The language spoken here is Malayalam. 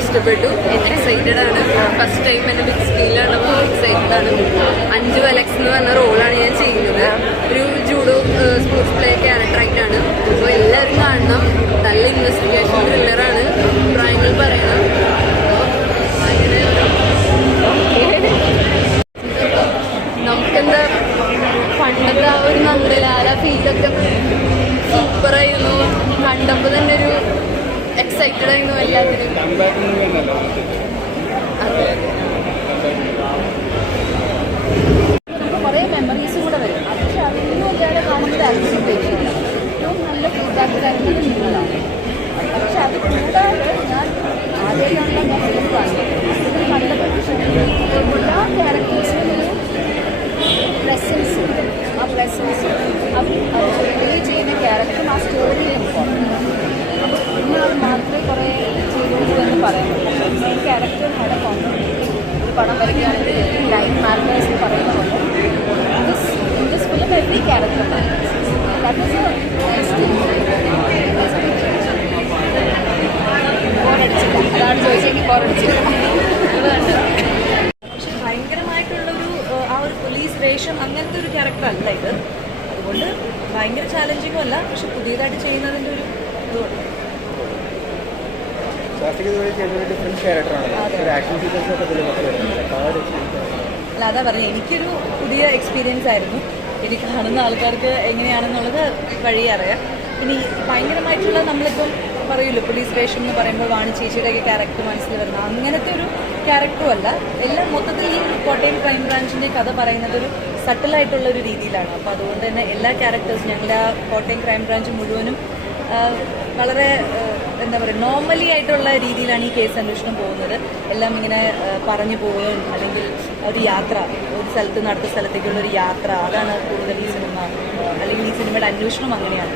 ഇഷ്ടപ്പെട്ടു. എക്സൈറ്റഡ് ആണ്. ഫസ്റ്റ് ടൈം എൻ്റെ ബിഗ് സ്ക്രീനിലാണ്. എക്സൈറ്റഡ് ആണ്. അഞ്ജു അലക്സ് എന്ന് പറഞ്ഞ റോളാണ് ഞാൻ ചെയ്യുന്നത്. ഒരു ജൂഡോ സ്പോർട്സ് പ്ലേ ക്യാരക്ടറായിട്ടാണ്. അപ്പോൾ എല്ലാവരും കാണണം. നല്ല ഇൻവെസ്റ്റിഗേഷൻ ത്രില്ലറാണ്. അഭിപ്രായങ്ങൾ പറയണം. അങ്ങനെ നമുക്കെന്താ പണ്ടത്തെ ആ ഒരു നന്ദലാല ഫീലൊക്കെ സൂപ്പറായിരുന്നു. കണ്ടപ്പോൾ തന്നെ ഒരു എക്സൈറ്റഡ് ആയിരുന്നു എല്ലാത്തിനും. നമുക്ക് കുറേ മെമ്മറീസ് കൂടെ വരും. പക്ഷെ അതൊന്നും ഇല്ലാതെ കാണുമ്പോൾ അത്ഭുതപ്പെട്ടില്ല. ഏറ്റവും നല്ല ഫീഡ്ബാക്ക് തരുന്നത് നിങ്ങളാണ്. പക്ഷെ അത് കൂടാതെ ഞാൻ ആദ്യമായിട്ടാണല്ലോ ഞാൻ ഫിലിം കാണുന്നത്. കണ്ടപ്പോൾ എല്ലാ ക്യാരക്ടേഴ്സിനും പ്രസൻസ്, ആ പ്രസൻസ് റിലേ ചെയ്യുന്ന ക്യാരക്ടറും ആ സ്റ്റോറിയും ഇന്നത് മാത്രമേ കുറേ ചെയ്തുള്ളൂ എന്ന് പറയാൻ പറ്റും. ഈ ക്യാരക്ടർ നല്ല കോൺഫിഡൻറ്റ് ഒരു പടം വരയ്ക്കുകയാണെങ്കിൽ ലൈൻ മാറ്റേഴ്സ് എന്ന് പറയുന്നത് in this film every character ബോറടിച്ചില്ല. അതാണ് ചോദിച്ചെങ്കിൽ ബോറടിച്ചില്ല. പക്ഷെ ഭയങ്കരമായിട്ടുള്ളൊരു ആ ഒരു പോലീസ് വേഷം അങ്ങനത്തെ ഒരു ക്യാരക്ടർ അല്ല ഇത്. അതുകൊണ്ട് ഭയങ്കര ചാലഞ്ചിങ്ങും അല്ല. പക്ഷെ പുതിയതായിട്ട് ചെയ്യുന്നതിൻ്റെ ഒരു ഇതുകൊണ്ട് അല്ല, അതാ പറഞ്ഞത്, എനിക്കൊരു പുതിയ എക്സ്പീരിയൻസ് ആയിരുന്നു. എനിക്ക് കാണുന്ന ആൾക്കാർക്ക് എങ്ങനെയാണെന്നുള്ളത് വഴിയെ അറിയാം. പിന്നെ ഈ ഭയങ്കരമായിട്ടുള്ള നമ്മളിപ്പം പറയുമല്ലോ പോലീസ് വേഷം എന്ന് പറയുമ്പോൾ വാണി ചേച്ചിയുടെയൊക്കെ ക്യാരക്ടർ മനസ്സിൽ വരുന്ന അങ്ങനത്തെ ഒരു ക്യാരക്ടറും അല്ല. എല്ലാം മൊത്തത്തിൽ ഈ കോട്ടയം ക്രൈം ബ്രാഞ്ചിൻ്റെ കഥ പറയുന്നത് ഒരു സട്ടിലായിട്ടുള്ള ഒരു രീതിയിലാണ്. അപ്പോൾ അതുകൊണ്ട് തന്നെ എല്ലാ ക്യാരക്ടേഴ്സും ഞങ്ങളുടെ ആ കോട്ടയം ക്രൈം ബ്രാഞ്ച് മുഴുവനും വളരെ എന്താ പറയുക നോർമലി ആയിട്ടുള്ള രീതിയിലാണ് ഈ കേസ് അന്വേഷണം പോകുന്നത്. എല്ലാം ഇങ്ങനെ പറഞ്ഞു പോവുകയും അല്ലെങ്കിൽ ഒരു യാത്ര, ഒരു സ്ഥലത്ത് നിന്ന് അടുത്ത സ്ഥലത്തേക്കുള്ള ഒരു യാത്ര, അതാണ് കൂടുതൽ ഈ സിനിമ അല്ലെങ്കിൽ ഈ സിനിമയുടെ അന്വേഷണം അങ്ങനെയാണ്.